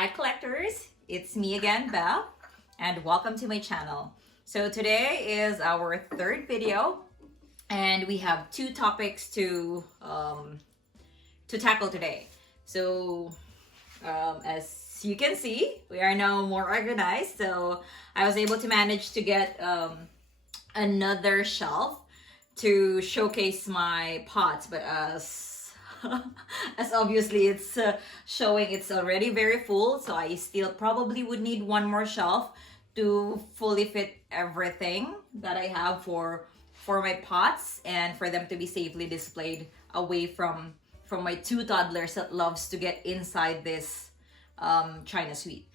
Hi collectors, it's me again, Belle, and welcome to my channel. So today is our third video, and we have two topics to tackle today. So as you can see, we are now more organized. So I was able to manage to get another shelf to showcase my pots, but as obviously it's showing it's already very full, so I still probably would need one more shelf to fully fit everything that I have for my pots and for them to be safely displayed away from my two toddlers that loves to get inside this China suite.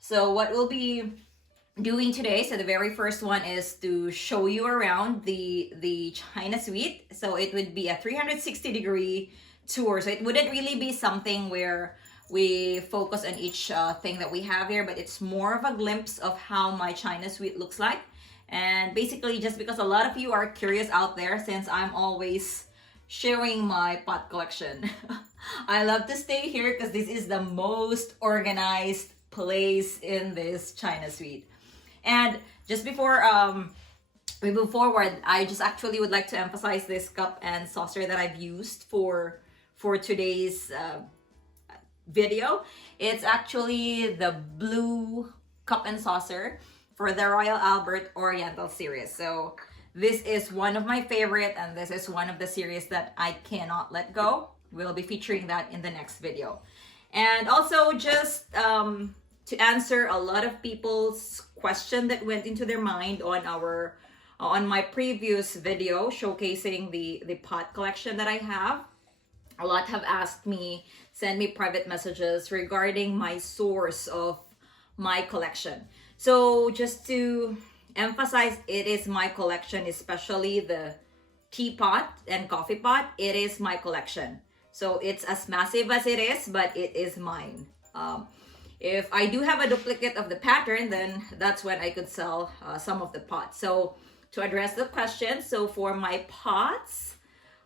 So what we'll be doing today, so the very first one is to show you around the China suite. So it would be a 360-degree tour, so it wouldn't really be something where we focus on each thing that we have here, but it's more of a glimpse of how my China suite looks like. And basically, just because a lot of you are curious out there, since I'm always sharing my pot collection, I love to stay here because this is the most organized place in this China suite. And just before we move forward, I just actually would like to emphasize this cup and saucer that I've used for today's video. It's actually the blue cup and saucer for the Royal Albert Oriental series. So this is one of my favorite, and this is one of the series that I cannot let go. We'll be featuring that in the next video. And also just to answer a lot of people's question that went into their mind on my previous video showcasing the pot collection that I have. A lot have asked me, send me private messages regarding my source of my collection. So just to emphasize, it is my collection, especially the teapot and coffee pot. It is my collection. So it's as massive as it is, but it is mine. If I do have a duplicate of the pattern, then that's when I could sell some of the pots. So to address the question, so for my pots,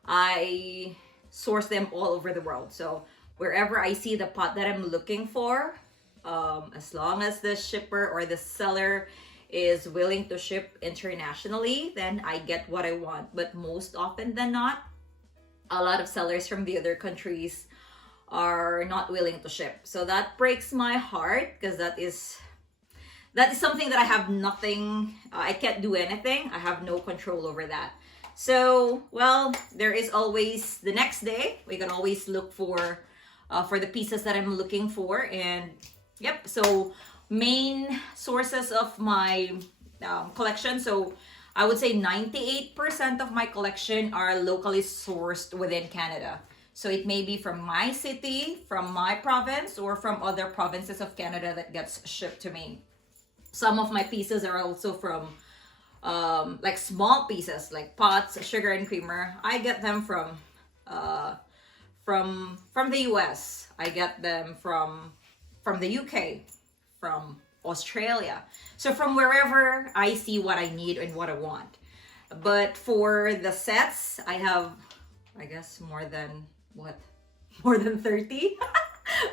I source them all over the world. So wherever I see the pot that I'm looking for, as long as the shipper or the seller is willing to ship internationally, then I get what I want. But most often than not, a lot of sellers from the other countries are not willing to ship. So that breaks my heart, because that is something that I have nothing, I can't do anything. I have no control over that. So, well, there is always the next day. We can always look for the pieces that I'm looking for. And yep, so main sources of my collection. So I would say 98% of my collection are locally sourced within Canada. So it may be from my city, from my province, or from other provinces of Canada that gets shipped to me. Some of my pieces are also from like small pieces, like pots, sugar and creamer. I get them from the US. I get them from the UK, from Australia. So from wherever I see what I need and what I want. But for the sets, I have, I guess, more than 30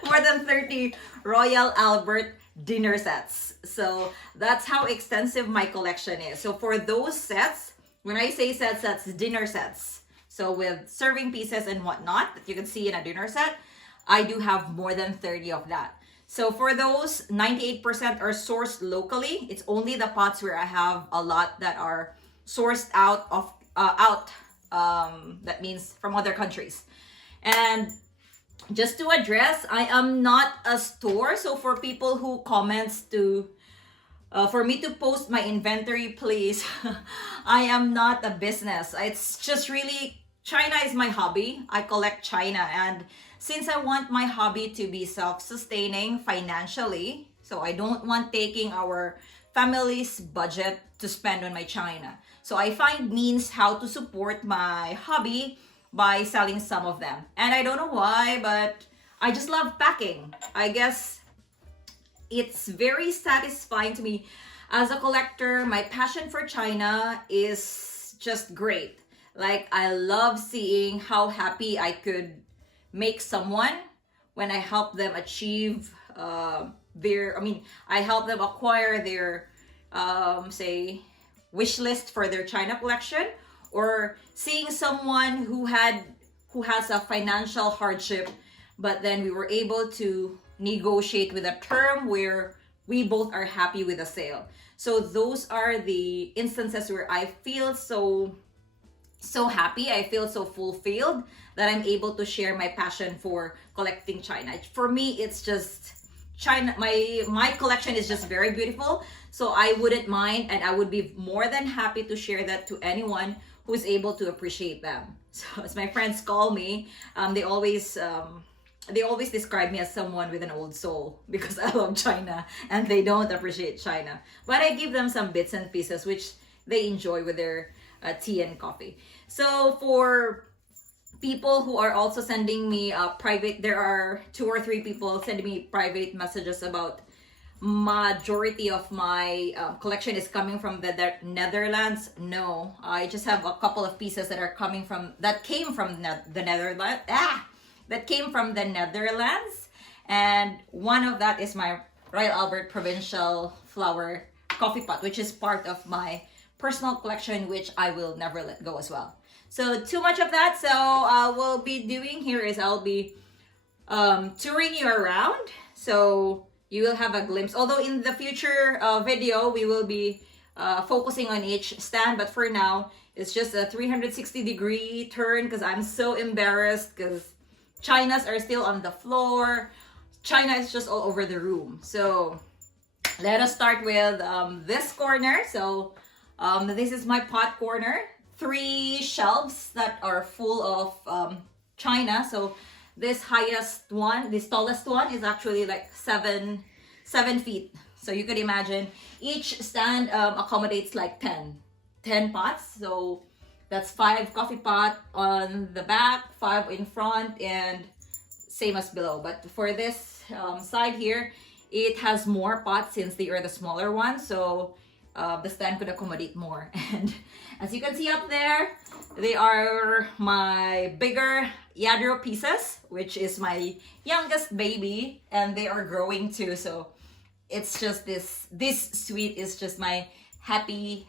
more than 30 Royal Albert dinner sets. So that's how extensive my collection is. So for those sets, when I say sets, that's dinner sets. So with serving pieces and whatnot that you can see in a dinner set, I do have more than 30 of that. So for those, 98% are sourced locally. It's only the pots where I have a lot that are sourced out of that means from other countries. And just to address, I am not a store. So for people who comments to for me to post my inventory, please, I am not a business. It's just really, China is my hobby. I collect China, and since I want my hobby to be self-sustaining financially, so I don't want taking our family's budget to spend on my China. So I find means how to support my hobby by selling some of them. And I don't know why, but I just love packing. I guess it's very satisfying to me. As a collector, my passion for China is just great. Like, I love seeing how happy I could make someone when I help them achieve I help them acquire their, say, wish list for their China collection, or seeing someone who has a financial hardship, but then we were able to negotiate with a term where we both are happy with the sale. So those are the instances where I feel so happy, I feel so fulfilled that I'm able to share my passion for collecting China. For me, it's just China. My collection is just very beautiful, so I wouldn't mind, and I would be more than happy to share that to anyone who's able to appreciate them. So as my friends call me, they always describe me as someone with an old soul because I love China and they don't appreciate China. But I give them some bits and pieces which they enjoy with their tea and coffee. So for people who are also sending me private, there are 2 or 3 people sending me private messages about majority of my collection is coming from the Netherlands. No, I just have a couple of pieces that came from the Netherlands. That came from the Netherlands, and one of that is my Royal Albert Provincial Flower Coffee Pot, which is part of my personal collection, which I will never let go as well. So too much of that. So we'll be doing here is I'll be touring you around, so you will have a glimpse. Although in the future video we will be focusing on each stand, but for now it's just a 360-degree turn because I'm so embarrassed because Chinas are still on the floor. China is just all over the room. So let us start with this corner. So this is my pot corner. 3 shelves that are full of China. So this highest one, this tallest one is actually like 7 feet. So you could imagine each stand accommodates like 10 pots. So that's 5 coffee pot on the back, 5 in front, and same as below. But for this side here, it has more pots since they are the smaller ones. So the stand could accommodate more. And as you can see up there, they are my bigger Yadro pieces, which is my youngest baby, and they are growing too. So it's just this suite is just my happy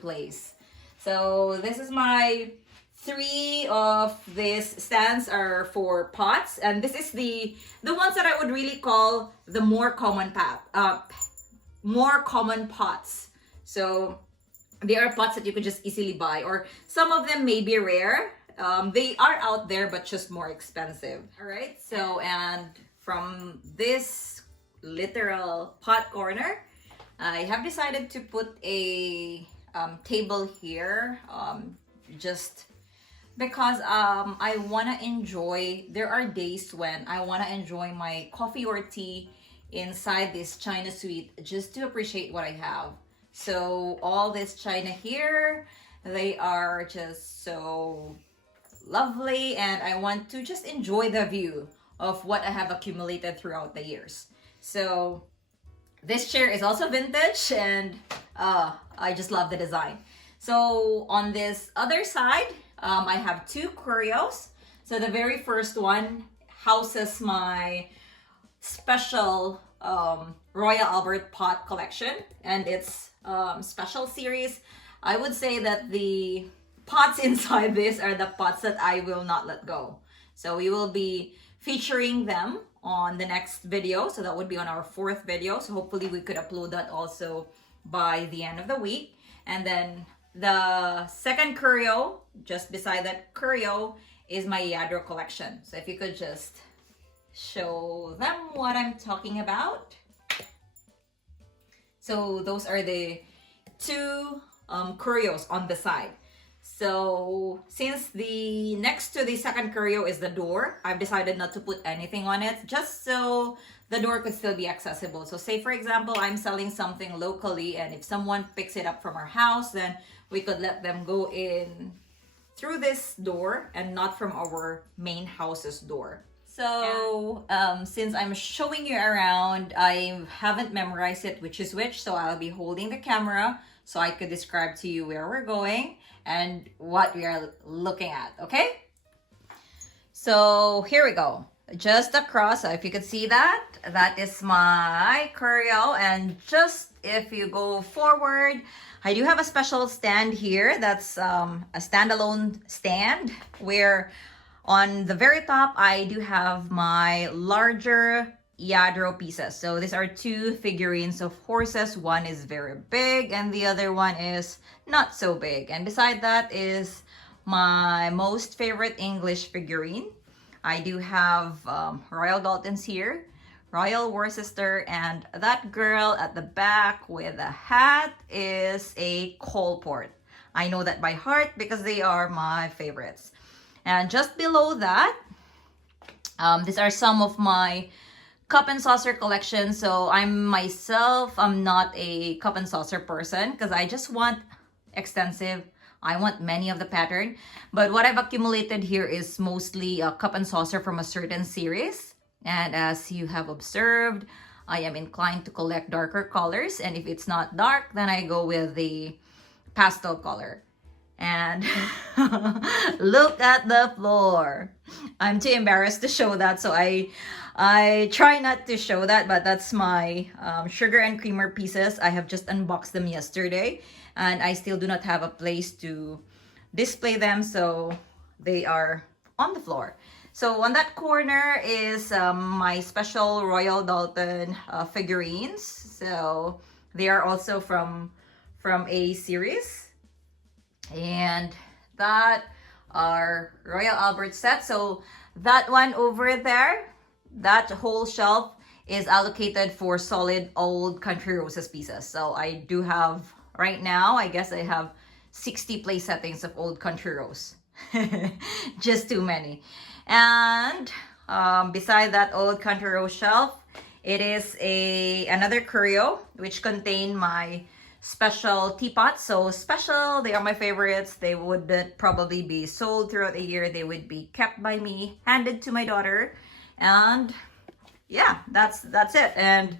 place. So this is my 3 of these stands are for pots, and this is the ones that I would really call the more common pots. So they are pots that you could just easily buy, or some of them may be rare. They are out there, but just more expensive. All right. So, and from this literal pot corner, I have decided to put a table here, just because I want to enjoy. There are days when I want to enjoy my coffee or tea inside this China suite just to appreciate what I have. So all this China here, they are just so lovely, and I want to just enjoy the view of what I have accumulated throughout the years. So this chair is also vintage, and I just love the design. So on this other side, I have 2 curios. So the very first one houses my special Royal Albert pot collection, and it's special series. I would say that the pots inside this are the pots that I will not let go. So we will be featuring them on the next video. So that would be on our 4th video. So hopefully we could upload that also by the end of the week. And then the second curio, just beside that curio, is my Yadro collection. So if you could just show them what I'm talking about. So those are the 2 curios on the side. So since the next to the second curio is the door, I've decided not to put anything on it, just so the door could still be accessible. So say for example, I'm selling something locally, and if someone picks it up from our house, then we could let them go in through this door and not from our main house's door. So since I'm showing you around, I haven't memorized it which is which, so I'll be holding the camera so I could describe to you where we're going and what we are looking at, okay? So here we go. just across. So if you could see that, that is my curio. And just if you go forward, I do have a special stand here. That's a standalone stand where on the very top, I do have my larger Yadro pieces. So these are two figurines of horses. One is very big and the other one is not so big. And beside that is my most favorite English figurine. I do have Royal Daltons here, Royal Worcester, and that girl at the back with a hat is a Colport. I know that by heart because they are my favorites. And just below that, these are some of my cup and saucer collection. So I'm not a cup and saucer person because I just want extensive. I want many of the pattern. But what I've accumulated here is mostly a cup and saucer from a certain series. And as you have observed, I am inclined to collect darker colors. And if it's not dark, then I go with the pastel color. And look at the floor. I'm too embarrassed to show that, so I try not to show that, but that's my sugar and creamer pieces. I have just unboxed them yesterday, and I still do not have a place to display them, so they are on the floor. So on that corner is my special Royal Dalton figurines. So they are also from a series. And that are Royal Albert set. So that one over there, that whole shelf is allocated for solid old Country Roses pieces. So I do have, right now, I guess I have 60 place settings of old Country Rose. Just too many. And beside that old Country Rose shelf, it is another curio which contain my special teapots. So special, they are my favorites. They wouldn't probably be sold throughout the year. They would be kept by me, handed to my daughter. And yeah, that's it. And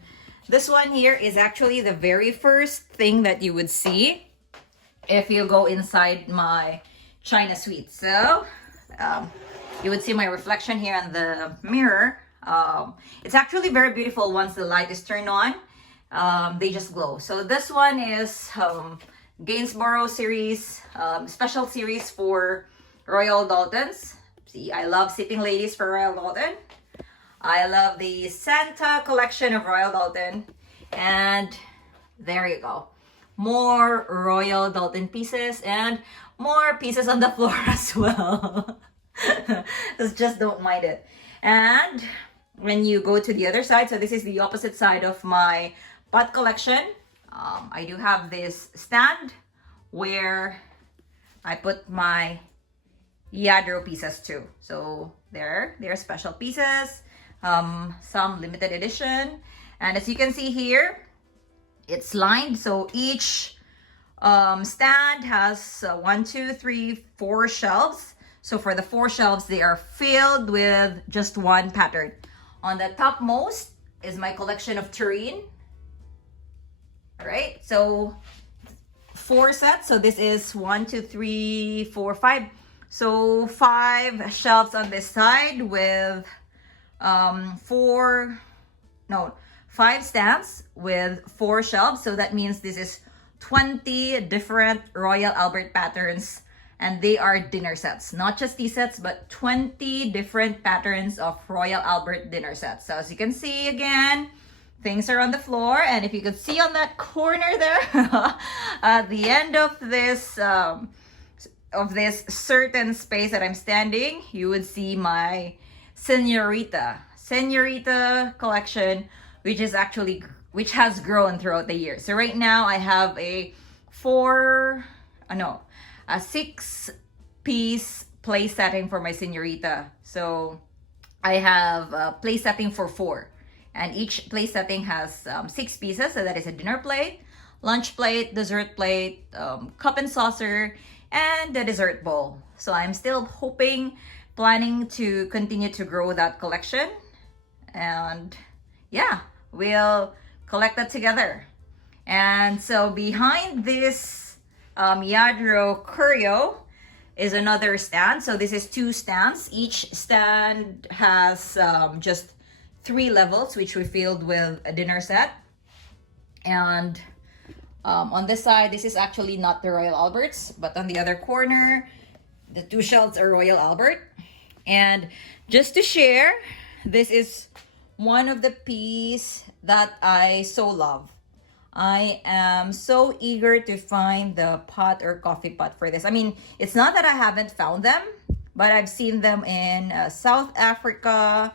this one here is actually the very first thing that you would see if you go inside my China suite. So you would see my reflection here in the mirror. It's actually very beautiful once the light is turned on. They just glow. So this one is Gainsborough series, special series for Royal Daltons. See, I love Sitting Ladies for Royal Dalton. I love the Santa collection of Royal Dalton. And there you go. More Royal Dalton pieces and more pieces on the floor as well. Just don't mind it. And when you go to the other side, so this is the opposite side of my pot collection. I do have this stand where I put my Yadro pieces too. So they're special pieces, some limited edition. And as you can see here, it's lined. So each stand has 1, 2, 3, 4 shelves. So for the 4 shelves, they are filled with just one pattern. On the topmost is my collection of tureen. All right, so 4 sets. So this is 1, 2, 3, 4, 5. So 5 shelves on this side with 5 stands with 4 shelves. So that means this is 20 different Royal Albert patterns, and they are dinner sets. Not just tea sets, but 20 different patterns of Royal Albert dinner sets. So as you can see again, things are on the floor. And if you could see on that corner there, at the end of this certain space that I'm standing, you would see my Senorita collection, which has grown throughout the year. So right now I have a 6-piece place setting for my Senorita. So I have a place setting for 4. And each place setting has 6 pieces. So that is a dinner plate, lunch plate, dessert plate, cup and saucer, and the dessert bowl. So I'm still planning to continue to grow that collection. And yeah, we'll collect that together. And so behind this Yadro curio is another stand. So this is 2 stands. Each stand has just 3 levels, which we filled with a dinner set. And on this side, this is actually not the Royal Alberts, but on the other corner, the 2 shelves are Royal Albert. And just to share, this is one of the piece that I so love. I am so eager to find the pot or coffee pot for this. I mean, it's not that I haven't found them, but I've seen them in South Africa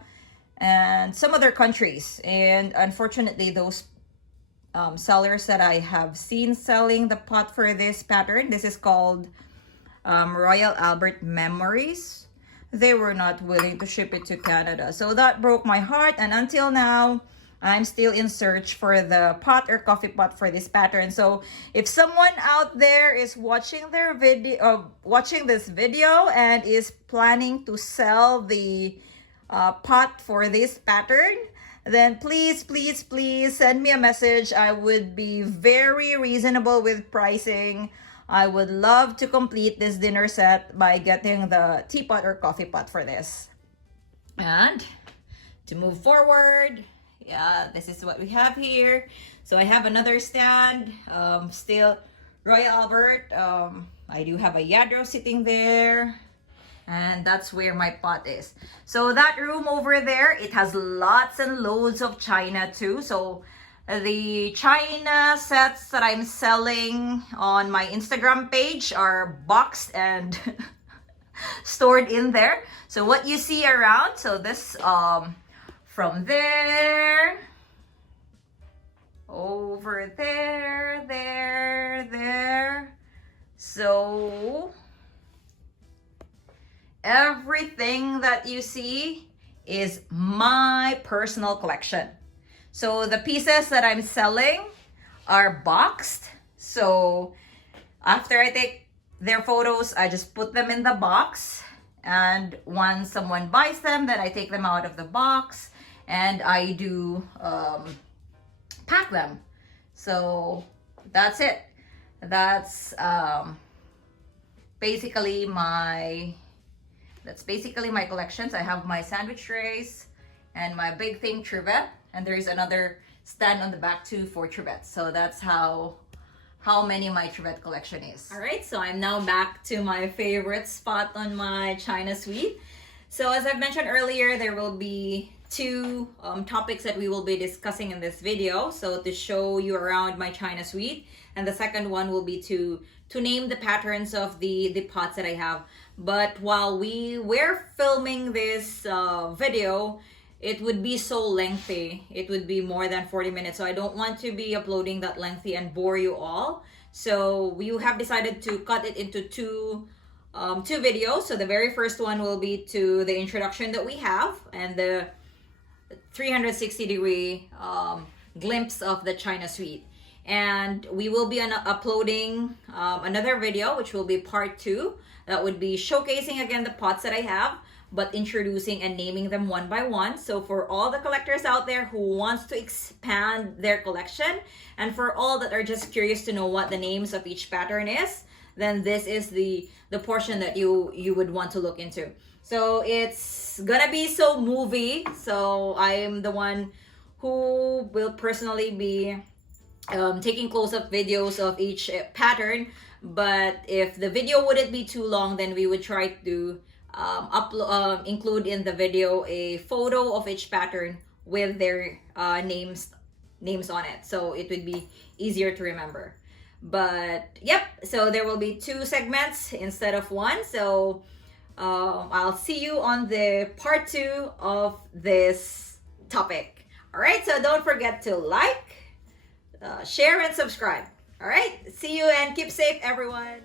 and some other countries. And unfortunately, those sellers that I have seen selling the pot for this pattern, this is called Royal Albert Memories. They were not willing to ship it to Canada. So that broke my heart. And until now, I'm still in search for the pot or coffee pot for this pattern. So if someone out there is watching their video, watching this video and is planning to sell the pot for this pattern, then please send me a message. I would be very reasonable with pricing. I would love to complete this dinner set by getting the teapot or coffee pot for this. And to move forward, yeah, this is what we have here. So I have another stand, still Royal Albert. I do have a Yadro sitting there, and that's where my pot is. So that room over there, it has lots and loads of china too. So the china sets that I'm selling on my Instagram page are boxed and stored in there. So what you see around, so this from there, over there, there. So everything that you see is my personal collection. So the pieces that I'm selling are boxed. So after I take their photos, I just put them in the box. And once someone buys them, then I take them out of the box and I do pack them. So that's it. That's basically my collections. I have my sandwich trays and my big thing trivet, and there's another stand on the back too for trivets. So that's how many my trivet collection is. All right, so I'm now back to my favorite spot on my China suite. So as I've mentioned earlier, there will be 2 topics that we will be discussing in this video. So to show you around my China suite, and the second one will be to name the patterns of the pots that I have. But while we were filming this video, it would be so lengthy. It would be more than 40 minutes. So I don't want to be uploading that lengthy and bore you all. So we have decided to cut it into two videos. So the very first one will be to the introduction that we have and the 360-degree glimpse of the China suite. And we will be uploading another video, which will be part 2. That would be showcasing again the pots that I have, but introducing and naming them one by one. So for all the collectors out there who wants to expand their collection, and for all that are just curious to know what the names of each pattern is, then this is the portion that you would want to look into. So it's gonna be so movie. So I am the one who will personally be taking close-up videos of each pattern. But if the video wouldn't be too long, then we would try to include in the video a photo of each pattern with their names on it, so it would be easier to remember. But yep, so there will be 2 segments instead of 1. So I'll see you on the part 2 of this topic. All right, so don't forget to like, share, and subscribe. All right, see you and keep safe, everyone.